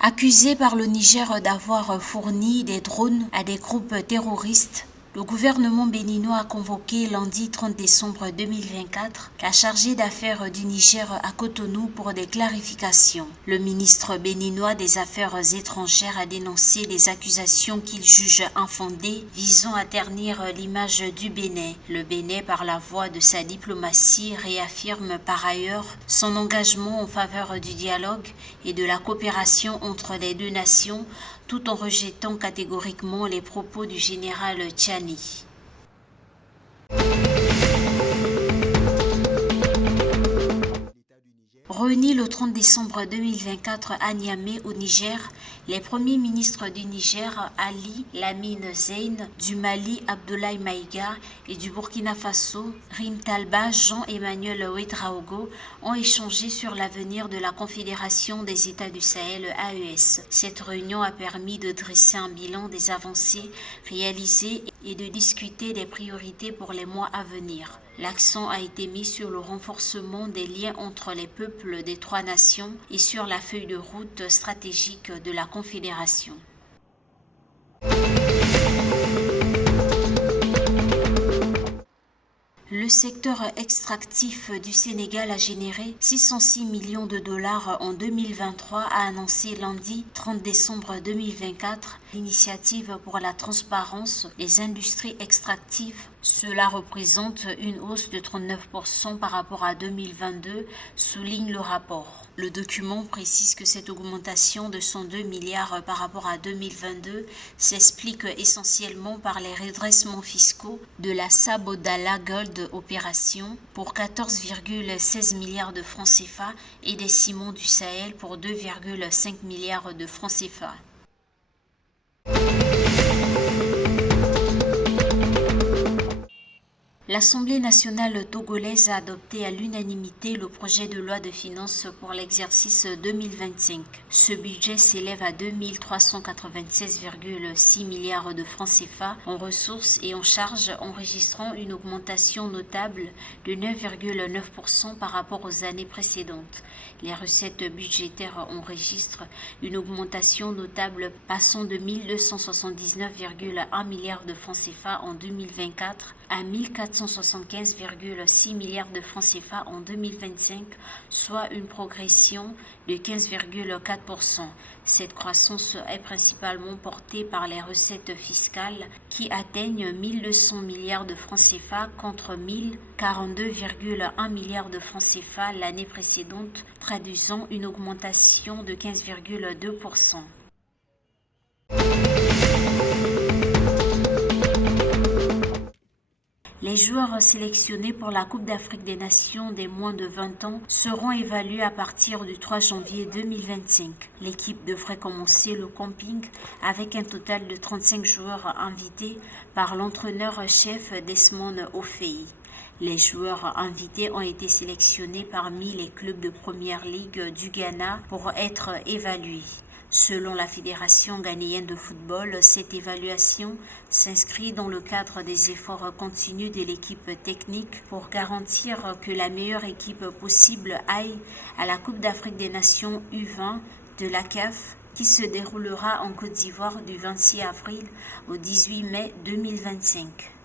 Accusé par le Niger d'avoir fourni des drones à des groupes terroristes, le gouvernement béninois a convoqué lundi 30 décembre 2024 la chargée d'affaires du Niger à Cotonou pour des clarifications. Le ministre béninois des Affaires étrangères a dénoncé les accusations qu'il juge infondées visant à ternir l'image du Bénin. Le Bénin, par la voie de sa diplomatie, réaffirme par ailleurs son engagement en faveur du dialogue et de la coopération entre les deux nations, tout en rejetant catégoriquement les propos du général Tchani. Réunis le 30 décembre 2024 à Niamey au Niger, les premiers ministres du Niger, Ali Lamine Zeine, du Mali, Abdoulaye Maïga, et du Burkina Faso, Rim Talba, Jean-Emmanuel Ouedraogo, ont échangé sur l'avenir de la Confédération des États du Sahel, AES. Cette réunion a permis de dresser un bilan des avancées réalisées et de discuter des priorités pour les mois à venir. L'accent a été mis sur le renforcement des liens entre les peuples des trois nations et sur la feuille de route stratégique de la Confédération. Le secteur extractif du Sénégal a généré 606 millions de dollars en 2023, a annoncé lundi 30 décembre 2024 l'initiative pour la transparence des industries extractives. Cela représente une hausse de 39% par rapport à 2022, souligne le rapport. Le document précise que cette augmentation de 102 milliards par rapport à 2022 s'explique essentiellement par les redressements fiscaux de la Sabodala Gold Opération pour 14,16 milliards de francs CFA et des ciments du Sahel pour 2,5 milliards de francs CFA. L'Assemblée nationale togolaise a adopté à l'unanimité le projet de loi de finances pour l'exercice 2025. Ce budget s'élève à 2396,6 milliards de francs CFA en ressources et en charges, enregistrant une augmentation notable de 9,9% par rapport aux années précédentes. Les recettes budgétaires enregistrent une augmentation notable passant de 1279,1 milliards de francs CFA en 2024 à 1475,6 milliards de francs CFA en 2025, soit une progression de 15,4%. Cette croissance est principalement portée par les recettes fiscales qui atteignent 1200 milliards de francs CFA contre 1042,1 milliards de francs CFA l'année précédente, traduisant une augmentation de 15,2%. Les joueurs sélectionnés pour la Coupe d'Afrique des Nations des moins de 20 ans seront évalués à partir du 3 janvier 2025. L'équipe devrait commencer le camping avec un total de 35 joueurs invités par l'entraîneur-chef Desmond Ofei. Les joueurs invités ont été sélectionnés parmi les clubs de Première Ligue du Ghana pour être évalués. Selon la Fédération ghanéenne de football, cette évaluation s'inscrit dans le cadre des efforts continus de l'équipe technique pour garantir que la meilleure équipe possible aille à la Coupe d'Afrique des Nations U20 de la CAF qui se déroulera en Côte d'Ivoire du 26 avril au 18 mai 2025.